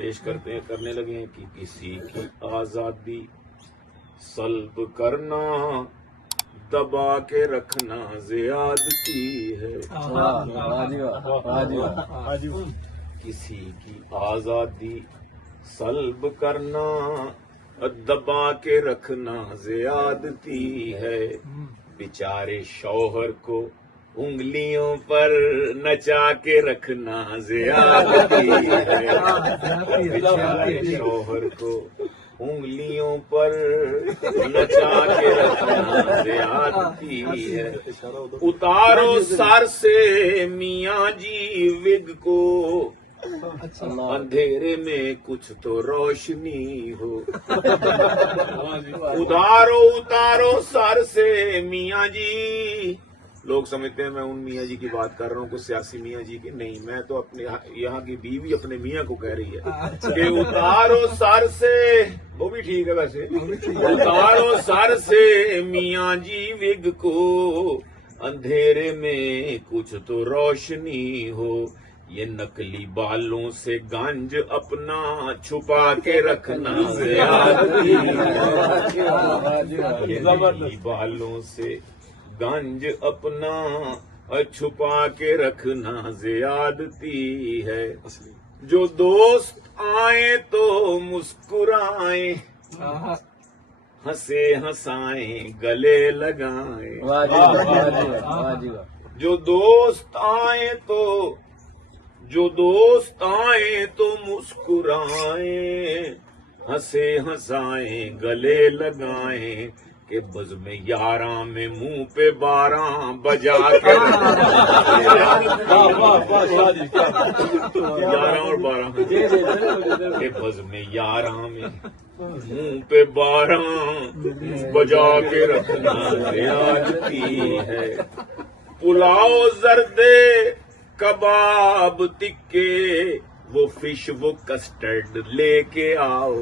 پیش کرنے لگے ہیں کہ کسی کی آزادی سلب کرنا دبا کے رکھنا زیادتی ہے. کسی کی آزادی سلب کرنا دبا کے رکھنا زیادتی ہے. بیچارے شوہر کو انگلیوں پر نچا کے رکھنا زیادتی ہے. بیچارے شوہر کو انگلیوں پر نچا کے رکھنا زیادتی ہے. اتارو سر سے میاں جی وگ کو اندھیرے میں کچھ تو روشنی ہو. اتارو سر سے میاں جی. لوگ سمجھتے ہیں میں ان میاں جی کی بات کر رہا ہوں کچھ سیاسی میاں جی کی. نہیں، میں تو اپنے یہاں کی بیوی اپنے میاں کو کہہ رہی ہے کہ اتارو سر سے. وہ بھی ٹھیک ہے ویسے. اتارو سر سے میاں جی وگ کو اندھیرے میں کچھ تو روشنی ہو. یہ نقلی بالوں سے گنج اپنا چھپا کے رکھنا زیادتی ہے. یہ نقلی بالوں سے گنج اپنا چھپا کے رکھنا زیادتی ہے. جو دوست آئیں تو مسکرائیں، ہنسے ہنسائیں گلے لگائیں. جو دوست آئیں تو مسکرائیں، ہنسے ہنسائیں گلے لگائیں. کہ بزم یاراں میں منہ پہ 12 بجا کے 11 اور 12 کہ بزم یاراں میں منہ پہ 12 بجا کے رکھنا زیادتی ہے. پلاؤ زردے کباب تکے وہ فش وہ کسٹرڈ لے کے آؤ.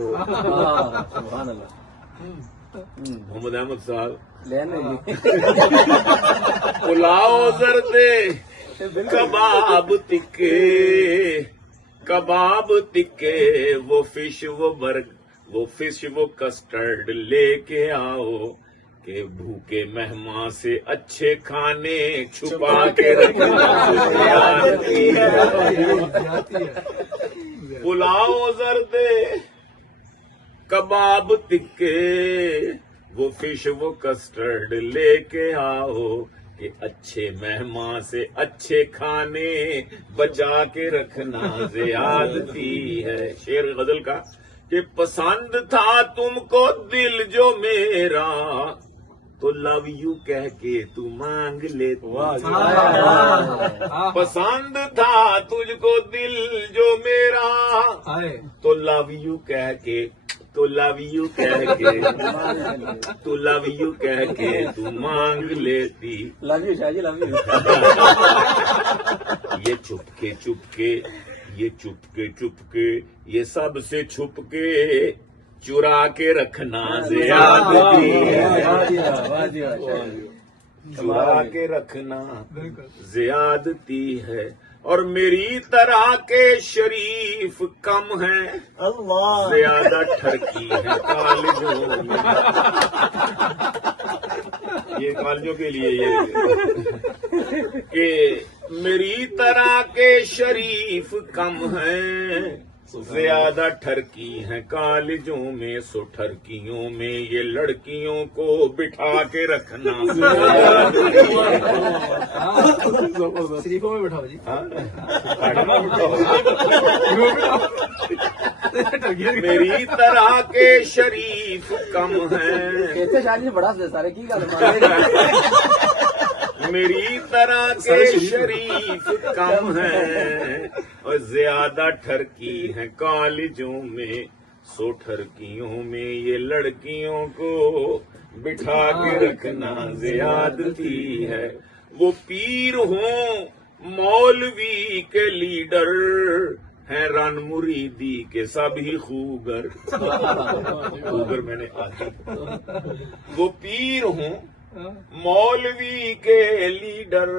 محمد احمد صاحب پلاؤ زردے کباب تکے وہ فش وہ کسٹرڈ لے کے آؤ. کہ بھوکے مہمان سے اچھے کھانے چھپا کے رکھنا زیادتی ہے. پلاؤ زردے کباب تکے وہ فش وہ کسٹرڈ لے کے آؤ. کہ اچھے مہمان سے اچھے کھانے بچا کے رکھنا زیادتی ہے. شعر غزل کا کہ پسند تھا تم کو دل جو میرا تو لو یو کہہ کے تو مانگ لیتی. پسند تھا تجھ کو دل جو میرا تو لو یو کہہ کے تو مانگ لیتی. یہ چپکے یہ سب سے چھپ کے چرا کے رکھنا زیادتی ہے. چرا کے رکھنا زیادتی ہے. اور میری طرح کے شریف کم ہیں، زیادہ ٹھرکی ہے کالجوں میں. یہ کالجوں کے لیے یہ کہ میری طرح کے شریف کم ہیں، زیادہ ٹھرکی ہیں کالجوں میں. سو ٹھرکیوں میں یہ لڑکیوں کو بٹھا کے رکھنا شریفوں میں بٹھاؤ جی. میری طرح کے شریف کم ہیں، میری طرح کے شریف کم ہیں اور زیادہ ٹھرکی ہیں کالجوں میں. سو ٹھرکیوں میں یہ لڑکیوں کو بٹھا کے رکھنا زیادتی ہے. وہ پیر ہوں مولوی کے لیڈر ہیں، رن مریدی کے سبھی خوگر. میں نے آتی. وہ پیر ہوں مولوی کے لیڈر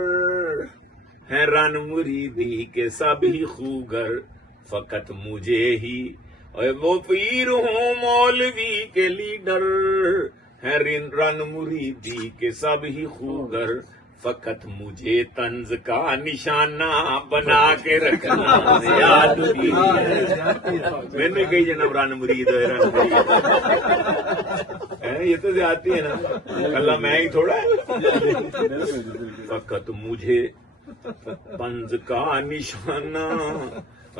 ہیں، رن مریدی کے سبھی خوگر. فقط مجھے ہی وہ پیر ہوں مولوی کے لیڈر ہے رن مریدی کے سب ہی خوگر فقط مجھے طنز کا نشانہ بنا کے رکھنا یاد کی میں نے کہی جناب رن مرید ہے رن مرید یہ تو زیادتی ہے نا اللہ میں ہی تھوڑا ہے فقط مجھے طنز کا نشانہ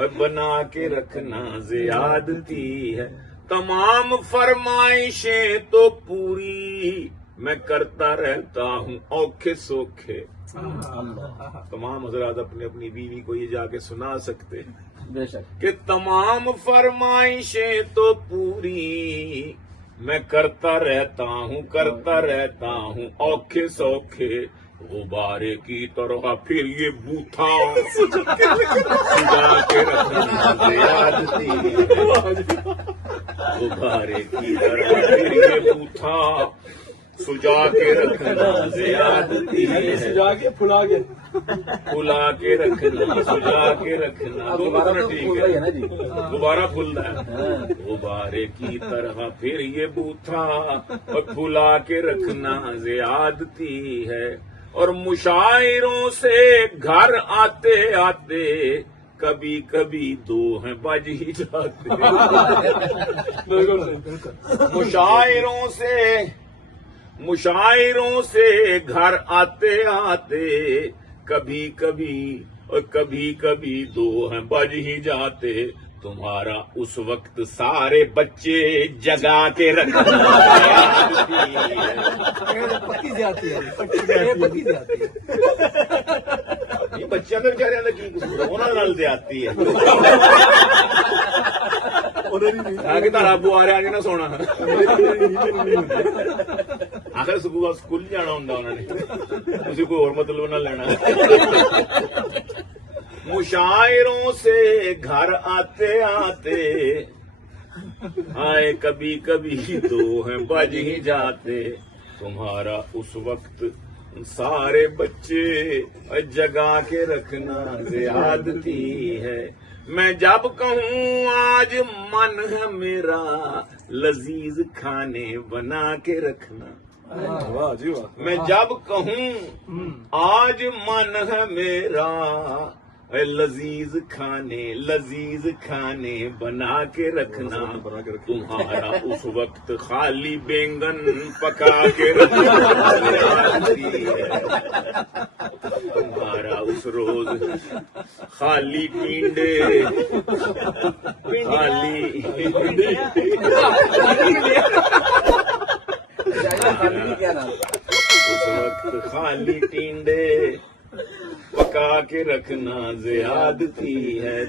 بنا کے رکھنا زیادتی ہے تمام فرمائشیں تو پوری میں کرتا رہتا ہوں اوکھے سوکھے تمام حضرات اپنی اپنی بیوی کو یہ جا کے سنا سکتے ہیں بے شک کہ تمام فرمائشیں تو پوری میں کرتا رہتا ہوں اوکھے سوکھے غبارے کی طرح پھر یہ بوتھا سجا کے رکھنا زیادتی ہے غبارے کی طرح پھر یہ بوتھا سجا کے رکھنا زیادتی ہے سجا کے پھلا کے رکھنا سجا کے رکھنا دونوں ٹھیک ہے غبارہ پھولنا ہے غبارے کی طرح پھر یہ بوتھا اور پھلا کے رکھنا زیادتی ہے اور مشاعروں سے گھر آتے آتے کبھی کبھی دو ہیں بج ہی جاتے مشاعروں سے گھر آتے آتے کبھی کبھی دو ہیں بج ہی جاتے تمہارا اس وقت سارے بچے جگا کے رکھنا پکی سے آتی ہے پکی سے آتی ہے بچیاں تو بچارے انہوں نال سے آتی ہے آگے تارا ابو آ رہا نہ سونا آخر سکول جانا ہوں انہوں نے تھی کوئی اور مطلب نہ لینا مشاعروں سے گھر آتے آتے آئے کبھی دو ہیں بج ہی جاتے تمہارا اس وقت سارے بچے جگا کے رکھنا زیادتی ہے میں جب کہوں آج من ہے میرا لذیذ کھانے بنا کے رکھنا میں جب کہوں آج من ہے میرا لذیذ کھانے بنا کے رکھنا تمہارا اس وقت خالی بینگن پکا کے رکھنا تمہارا اس روز خالی ٹینڈے اس وقت خالی ٹینڈے پکا کے رکھنا زیادتی ہے